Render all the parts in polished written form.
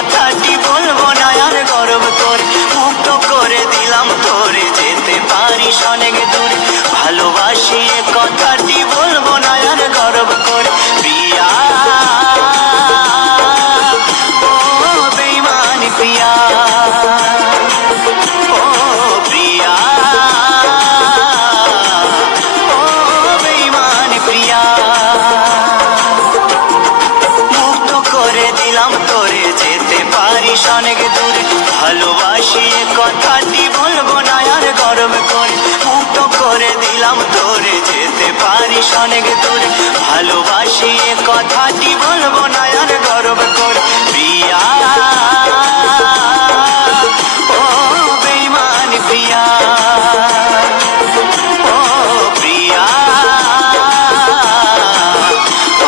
কথাটি বলবো না আর গর্ব করে, মুক্ত করে দিলাম তোরে, যেতে পারিস অনেক দূরে। ভালোবাসি এ কথাটি বলবো না আর গর্ব করে, প্রিয়া ও বেঈমান প্রিয়া, ও প্রিয়া ও বেঈমান প্রিয়া। মুক্ত করে দিলাম তোরে, যেতে পারিস অনেক দূরে। ভালোবাসি এ কথাটি বলবো না আর গর্ব করে, মুক্ত করে দিলাম তোরে, যেতে পারিস অনেক দূরে। ভালোবাসি এ কথাটি বলবো না আর গর্ব করে, প্রিয়া ও বেঈমান প্রিয়া, ও প্রিয়া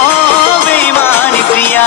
ও বেঈমান প্রিয়া।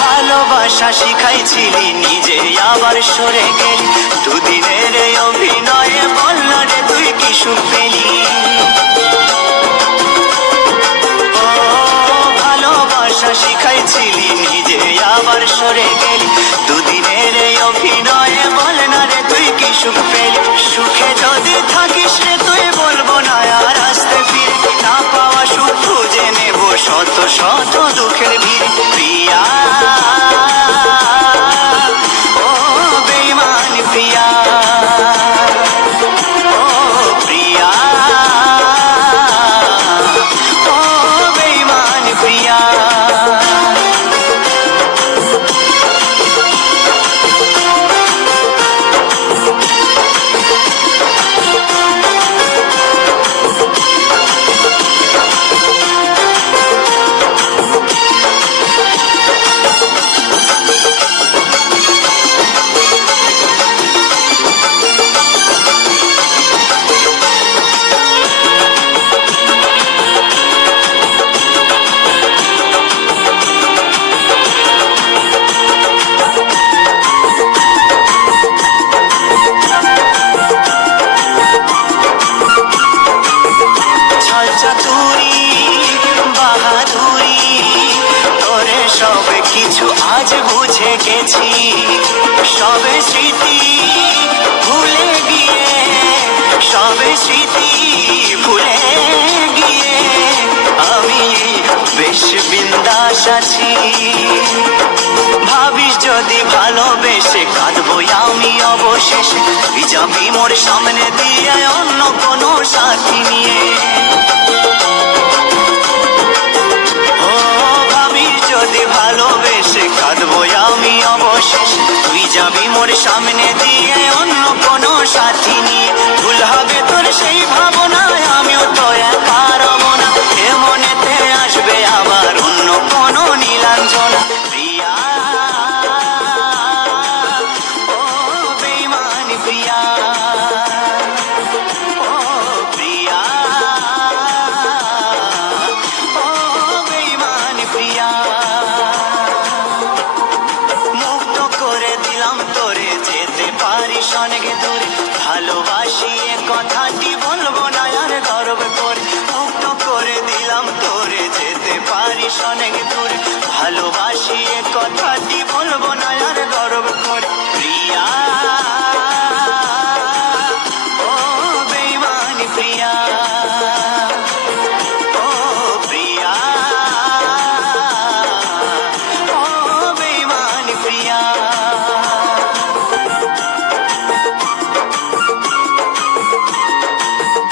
ভালোবাসা শিখাইছিলি, নিজে আবার সরে গেলি। দুদিনের এই অভিনয়ে বলল রে তুই কি সুখ পেলি। ও ভালোবাসা শিখাইছিলি, নিজে আবার সরে গেলি। দুদিনের এই অভিনয়ে বল না রে তুই কি সুখ পেলি। সুখে যদি থাকিস রে তুই বলবো না আর আসতে ফিরে, না পাওয়া সুখ খুঁজে নেব শত শত দুঃখের ভিড়। প্রিয়া ও বেঈমান প্রিয়া, ও প্রিয়া ও বেঈমান প্রিয়া। চাতুরি বাহাদুরি তোরে সবে কিছু আজ বুঝে গেছি, সবে স্মৃতি ভুলে গিয়ে, সবে স্মৃতি ভুলে গিয়ে আমি বেশ বিন্দাস আছি। ভাবিস যদি ভালোবেসে কাঁদবো আমি অবশেষে, তুই যাবি মোর সামনে দিয়ে অন্য কোনো সাথী নিয়ে। ও ভাবিস যদি ভালোবেসে কাঁদবো আমি অবশেষে, তুই যাবি মোর সামনে দিয়ে অন্য কোনো সাথী নিয়ে। ভুল হবে তোর সেই ভাবনায়, আমিও তো একা রব না, এ মনেতে আসবে আবার অন্য কোনো নীলাঞ্জনা। প্রিয়া ও বেঈমান প্রিয়া, ও প্রিয়া ও বেঈমান প্রিয়া। মুক্ত করে দিলাম তোরে, যেতে পারিস অনেক দূরে। ভালোবাসি এ কথাটি বলবো না আর গর্ব করে, মুক্ত করে দিলাম তোরে, যেতে পারিস অনেক দূরে। ভালোবাসি এ কথাটি বলবো না আর গর্ব করে, প্রিয়া ও বেঈমান প্রিয়া, ও প্রিয়া ও বেঈমান প্রিয়া।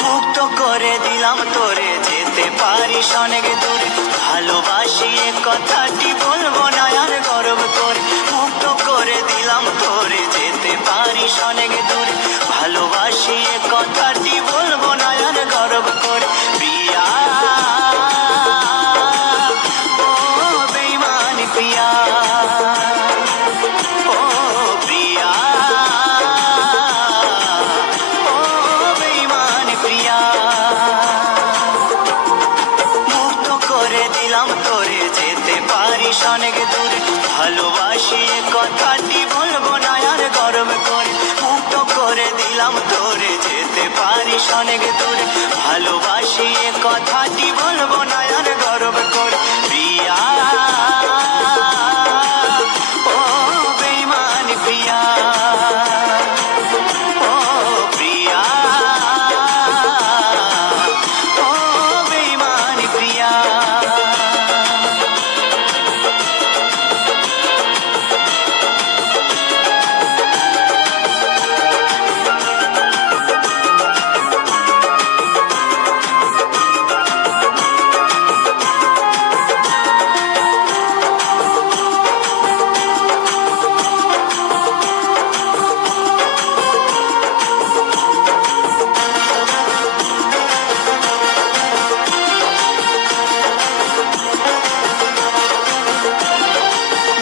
মুক্ত করে দিলাম তোরে, যেতে পারিস অনেক দূরে। ভালোবাসি এ কথাটি বলবো না আর গর্ব করে, মুক্ত করে দিলাম তোরে, যেতে পারিস অনেক দূরে। ভালোবাসি এ কথাটি বলবো না আর গর্ব করে, প্রিয়া ও পারিস অনেক দূরে। ভালোবাসি এ কথাটি বলবো না আর গর্ব করে, মুক্ত করে দিলাম তোরে, যেতে পারিস অনেক দূরে। ভালোবাসি এ কথাটি বলবো না আর গর্ব করে। প্রিয়া ও বেঈমান প্রিয়া, ও প্রিয়া, ও বেঈমান প্রিয়া।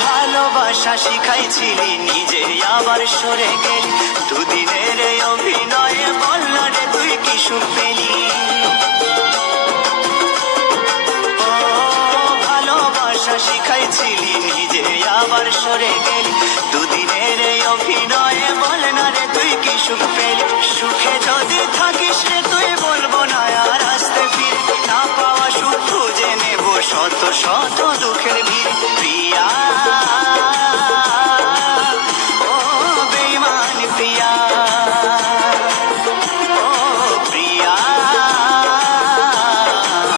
ভালোবাসা শিখাইছিলি নিজে আবার সরে গেলি, দুদিনের এই অভিনয়ে বলনা রে তুই কি সুখ পেলি। ও ভালোবাসা শিখাইছিলি নিজে আবার সরে গেলি, দুদিনের এই অভিনয়